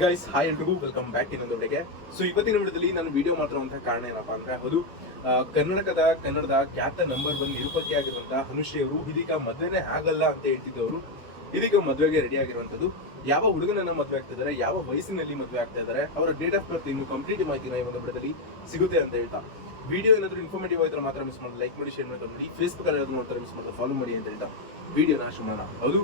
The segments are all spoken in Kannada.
ಗೈಸ್ ಹಾಯ್ ಎಲ್ರಿಗೂ ವೆಲ್ಕಮ್ ಬ್ಯಾಕ್ ಇನ್ನೊಂದು ವಿಡಿಯೋಗೆ ಸೊ ಇವತ್ತಿನ ವಿಡಿಯೋದಲ್ಲಿ ನಾನು ವಿಡಿಯೋ ಮಾಡಿರುವಂತಹ ಕಾರಣ ಏನಪ್ಪಾ ಅಂದ್ರೆ ಅದು ಕರ್ನಾಟಕದ, ಕನ್ನಡದ ಖ್ಯಾತ ನಂಬರ್ ಒನ್ ನಿರುಪತಿ ಆಗಿರುವಂತಹ ಅನುಶ್ರೀ ಅವರು ಇದೀಗ ಮದ್ವೆನೇ ಆಗಲ್ಲ ಅಂತ ಹೇಳ್ತಿದ್ದವರು. ಇದೀಗ ಮದ್ವೆಗೆ ರೆಡಿ ಆಗಿರುವಂತದ್ದು ಯಾವ ಹುಡುಗನನ್ನ ಮದ್ವೆ ಆಗ್ತಾ ಇದಾರೆ, ಯಾವ ವಯಸ್ಸಿನಲ್ಲಿ ಮದುವೆ ಆಗ್ತಾ ಇದ್ದಾರೆ ಅವರ ಡೇಟ್ ಆಫ್ ಬರ್ತ್ ಇನ್ನು ಕಂಪ್ಲೀಟ್ ಮಾಹಿತಿನ ಈ ಒಂದು ಬಿಡದಲ್ಲಿ ಸಿಗುತ್ತೆ ಅಂತ ಹೇಳ್ತಾ. ವಿಡಿಯೋ ಏನಾದ್ರೂ ಇನ್ಫಾರ್ಮೇಟಿವ್ ಆಯ್ತಾರೆ ಮಾತ್ರ ಮಿಸ್ ಮಾಡಿ ಲೈಕ್ ಮಾಡಿ ಶೇರ್ ಮಾಡಿ. ನೋಡಿ ಫೇಸ್ಬುಕ್ ಅಲ್ಲಿ ಮಾಡ್ತಾರೆ ಮಿಸ್ ಮಾಡಿ ಫಾಲೋ ಮಾಡಿ ಅಂತ ಹೇಳ್ತಾ. ವಿಡಿಯೋ ನಾಶ ಮಾಡೋಣ ಹೌದು,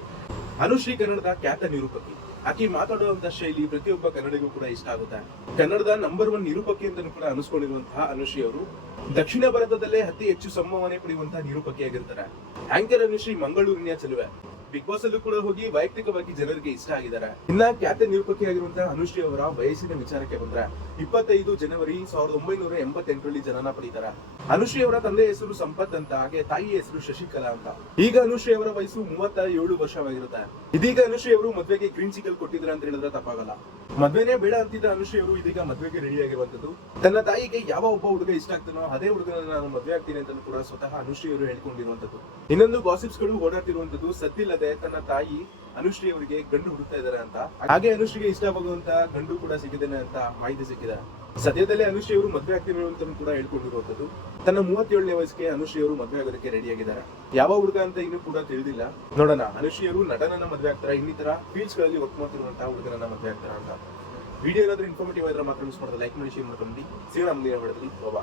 ಅನುಶ್ರೀ ಕನ್ನಡದ ಖ್ಯಾತ ನಿರೂಪಕಿ. ಆಕೆ ಮಾತಾಡುವಂತ ಶೈಲಿ ಪ್ರತಿಯೊಬ್ಬ ಕನ್ನಡಿಗೂ ಕೂಡ ಇಷ್ಟ ಆಗುತ್ತೆ. ಕನ್ನಡದ ನಂಬರ್ ಒನ್ ನಿರೂಪಕಿ ಅಂತ ಕೂಡ ಅನಿಸ್ಕೊಂಡಿರುವಂತಹ ಅನುಶ್ರೀ ಅವರು ದಕ್ಷಿಣ ಭಾರತದಲ್ಲೇ ಅತಿ ಹೆಚ್ಚು ಸಂಭಾವನೆ ಪಡೆಯುವಂತಹ ನಿರೂಪಕಿಯಾಗಿರ್ತಾರೆ. ಆಂಕರ್ ಅನುಶ್ರೀ ಮಂಗಳೂರಿನ ಚೆಲುವೆ. ಬಿಗ್ ಬಾಸ್ ಅಲ್ಲೂ ಕೂಡ ಹೋಗಿ ವೈಯಕ್ತಿಕವಾಗಿ ಜನರಿಗೆ ಇಷ್ಟ ಆಗಿದ್ದಾರೆ. ಇನ್ನ ಖ್ಯಾತ ನಿರೂಪಕಿಯಾಗಿರುವಂತಹ ಅನುಶ್ರೀ ಅವರ ವಯಸ್ಸಿನ ವಿಚಾರಕ್ಕೆ ಬಂದ್ರೆ ಇಪ್ಪತ್ತೈದು ಜನವರಿ ಸಾವಿರದ ಒಂಬೈನೂರ ಎಂಬತ್ತೆಂಟರಲ್ಲಿ ಜನನ ಪಡೀತಾರೆ. ಅನುಶ್ರೀ ಅವರ ತಂದೆ ಹೆಸರು ಸಂಪತ್ ಅಂತ, ಹಾಗೆ ತಾಯಿ ಹೆಸರು ಶಶಿಕಲಾ ಅಂತ. ಈಗ ಅನುಶ್ರೀ ಅವರ ವಯಸ್ಸು ಮೂವತ್ತ ಏಳು ವರ್ಷವಾಗಿರುತ್ತೆ. ಇದೀಗ ಅನುಶ್ರೀ ಅವರು ಮದುವೆಗೆ ಗ್ರೀನ್ ಸಿಗಲ್ ಕೊಟ್ಟಿದ್ರ ಅಂತ ಹೇಳಿದ್ರೆ ತಪ್ಪಾಗಲ್ಲ. ಮದ್ವೆನೇ ಬೇಡ ಅಂತಿದ್ದ ಅನುಶ್ರೀ ಅವರು ಇದೀಗ ಮದ್ವೆಗೆ ರೆಡಿ ಆಗಿರುವಂತದ್ದು ತನ್ನ ತಾಯಿಗೆ ಯಾವ ಒಬ್ಬ ಹುಡುಗ ಇಷ್ಟ ಆಗ್ತಾನೋ ಅದೇ ಹುಡುಗನ ನಾನು ಮದ್ವೆ ಆಗ್ತೀನಿ ಅಂತ ಕೂಡ ಸ್ವತಃ ಅನುಶ್ರೀ ಅವರು ಹೇಳ್ಕೊಂಡಿರುವಂತದ್ದು ಇನ್ನೊಂದು ಗಾಸಿಪ್ಸ್ಗಳು ಓಡಾಡ್ತಿರುವಂತದ್ದು ಸತ್ತಿಲ್ಲದೆ ತನ್ನ ತಾಯಿ ಅನುಶ್ರೀ ಅವರಿಗೆ ಗಂಡು ಹುಡುಕ್ತಾ ಇದ್ದಾರೆ ಅಂತ. ಹಾಗೆ ಅನುಶ್ರೀಗೆ ಇಷ್ಟವಾಗುವಂತ ಗಂಡು ಕೂಡ ಸಿಕ್ಕಿದ್ದೇನೆ ಅಂತ ಮಾಹಿತಿ ಸಿಕ್ಕಿದೆ. ಸದ್ಯದಲ್ಲೇ ಅನುಶ್ರೀ ಅವರು ಮದುವೆ ಆಗ್ತೀವಿ ಅಂತ ಕೂಡ ಹೇಳ್ಕೊಂಡಿರುವಂತದ್ದು ತನ್ನ ಮೂವತ್ತೇಳನೇ ವಯಸ್ಸಿಗೆ ಅನುಶ್ರೀ ಅವರು ಮದುವೆ ಆಗೋದಕ್ಕೆ ರೆಡಿ ಆಗಿದ್ದಾರೆ. ಯಾವ ಹುಡುಗ ಅಂತ ಇನ್ನೂ ಕೂಡ ತಿಳಿದಿಲ್ಲ. ನೋಡೋಣ ಅನುಶ್ರೀ ಅವರು ನಟನನ್ನ ಮದುವೆ ಆಗ್ತಾರೆ? ಇನ್ನಿತರ ಫೀಲ್ಸ್ಗಳಲ್ಲಿ ವರ್ಕ್ ಮಾಡ್ತಿರುವಂತಹ ಹುಡುಗನನ್ನ ಮದುವೆ ಆಗ್ತಾರ ಅಂತ. ವಿಡಿಯೋ ಏನಾದ್ರೂ ಇನ್ಫಾರ್ಮೇಟಿವ್ ಆದ್ರೆ ಮಾತ್ರ ಮಿಸ್ ಮಾಡೋದು ಲೈಕ್ ಮಾಡಿ ಶೇರ್ ಮಾಡ್ಕೊಂಡು ಸಿಗೋಣ ಮುಂದಿನ ವಿಡಿಯೋದಲ್ಲಿ ಬಾಬಾ